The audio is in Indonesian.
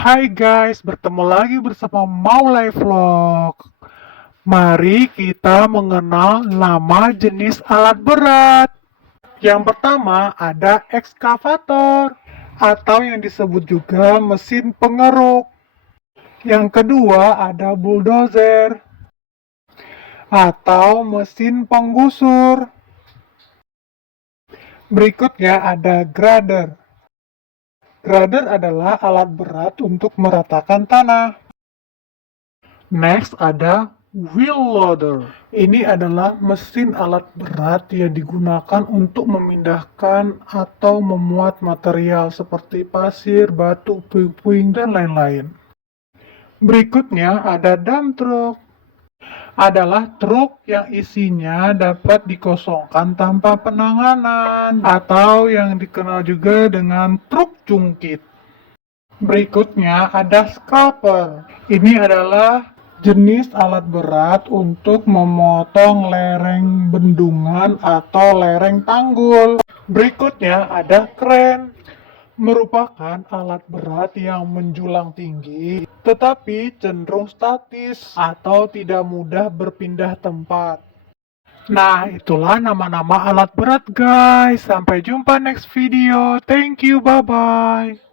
Hai guys, bertemu lagi bersama Maulai Vlog. Mari kita mengenal nama jenis alat berat. Yang pertama ada ekskavator atau yang disebut juga mesin pengeruk. Yang kedua ada bulldozer atau mesin penggusur. Berikutnya ada grader. Grader adalah alat berat untuk meratakan tanah. Next ada wheel loader. Ini adalah mesin alat berat yang digunakan untuk memindahkan atau memuat material seperti pasir, batu, puing-puing, dan lain-lain. Berikutnya ada dump truck. Adalah truk yang isinya dapat dikosongkan tanpa penanganan atau yang dikenal juga dengan truk jungkit. Berikutnya ada scraper. Ini adalah jenis alat berat untuk memotong lereng bendungan atau lereng tanggul. Berikutnya ada kren. Merupakan alat berat yang menjulang tinggi, tetapi cenderung statis atau tidak mudah berpindah tempat. Nah, itulah nama-nama alat berat guys. Sampai jumpa next video. Thank you, bye-bye.